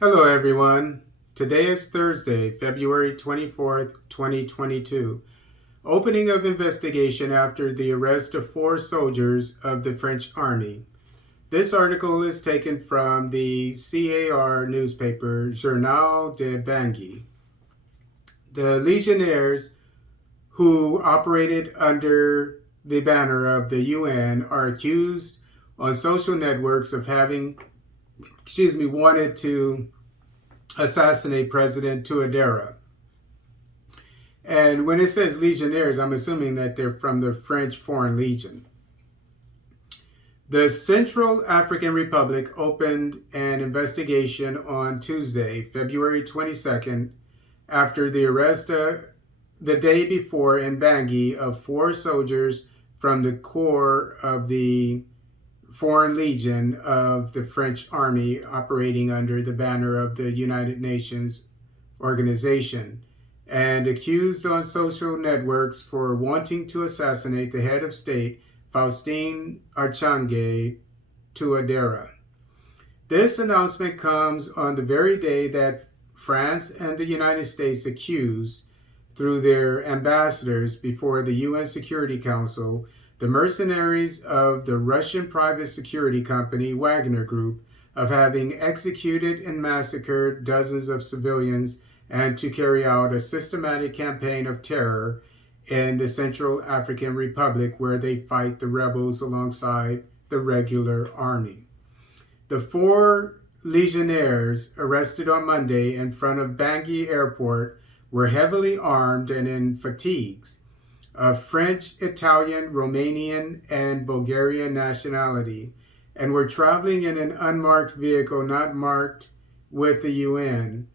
Hello, everyone. Today is Thursday, February 24th, 2022. Opening of investigation after the arrest of 4 soldiers of the French army. This article is taken from the CAR newspaper Journal de Bangui. The legionnaires who operated under the banner of the UN are accused on social networks of having, wanted to assassinate President Touadera. And when it says legionnaires, I'm assuming that they're from the French Foreign Legion. The Central African Republic opened an investigation on Tuesday, February 22nd, after the arrest the day before in Bangui of 4 soldiers from the Corps of the Foreign Legion of the French Army operating under the banner of the United Nations organization, and accused on social networks for wanting to assassinate the head of state, Faustin Archange Touadera. This announcement comes on the very day that France and the United States accused, through their ambassadors before the UN Security Council, the mercenaries of the Russian private security company Wagner Group of having executed and massacred dozens of civilians and to carry out a systematic campaign of terror in the Central African Republic, where they fight the rebels alongside the regular army. The 4 legionnaires arrested on Monday in front of Bangui Airport were heavily armed and in fatigues of French, Italian, Romanian, and Bulgarian nationality, and were traveling in an unmarked vehicle not marked with the UN,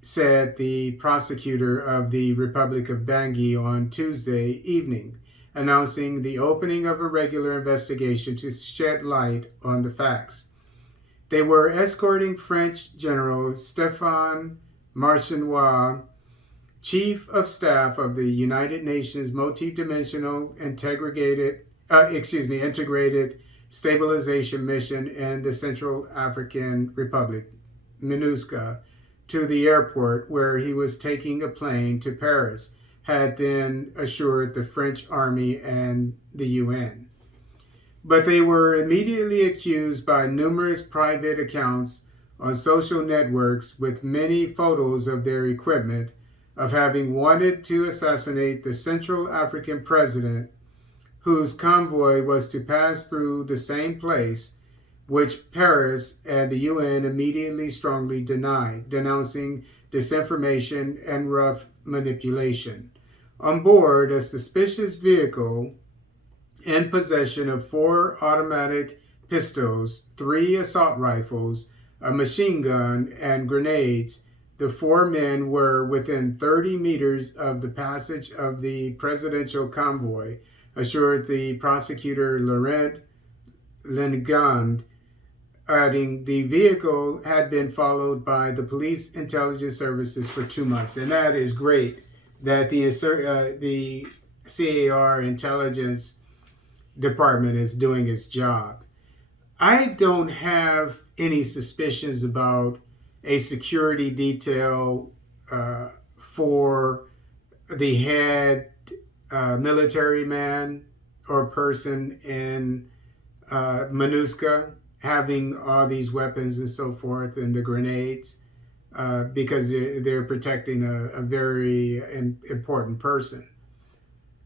said the prosecutor of the Republic of Bangui on Tuesday evening, announcing the opening of a regular investigation to shed light on the facts. They were escorting French General Stéphane Marchenois, Chief of Staff of the United Nations Multidimensional Integrated Stabilization Mission in the Central African Republic, MINUSCA, to the airport where he was taking a plane to Paris, had then assured the French army and the UN. But they were immediately accused by numerous private accounts on social networks with many photos of their equipment of having wanted to assassinate the Central African president, whose convoy was to pass through the same place, which Paris and the UN immediately strongly denied, denouncing disinformation and rough manipulation. On board a suspicious vehicle in possession of 4 automatic pistols, 3 assault rifles, a machine gun, and grenades, the 4 men were within 30 meters of the passage of the presidential convoy, assured the prosecutor Laurent Lengand, adding the vehicle had been followed by the police intelligence services for 2 months. And that is great that the CAR intelligence department is doing its job. I don't have any suspicions about a security detail for the head military man or person in MINUSCA having all these weapons and so forth and the grenades because they're protecting a very important person.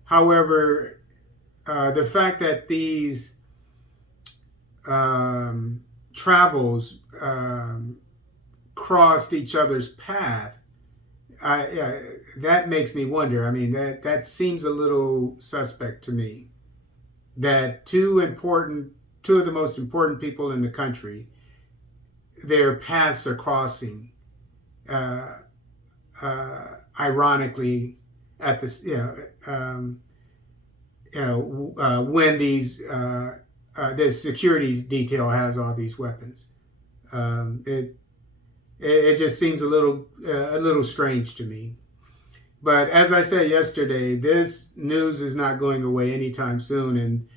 However, the fact that these travels crossed each other's path, that makes me wonder. I mean, that seems a little suspect to me. That two of the most important people in the country, their paths are crossing. Ironically, at this, when the security detail has all these weapons, it just seems a little strange to me. But as I said yesterday, this news is not going away anytime soon. And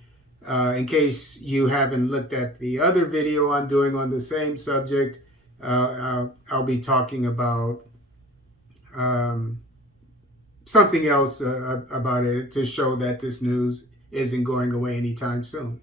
in case you haven't looked at the other video I'm doing on the same subject, I'll I'll be talking about something else about it to show that this news isn't going away anytime soon.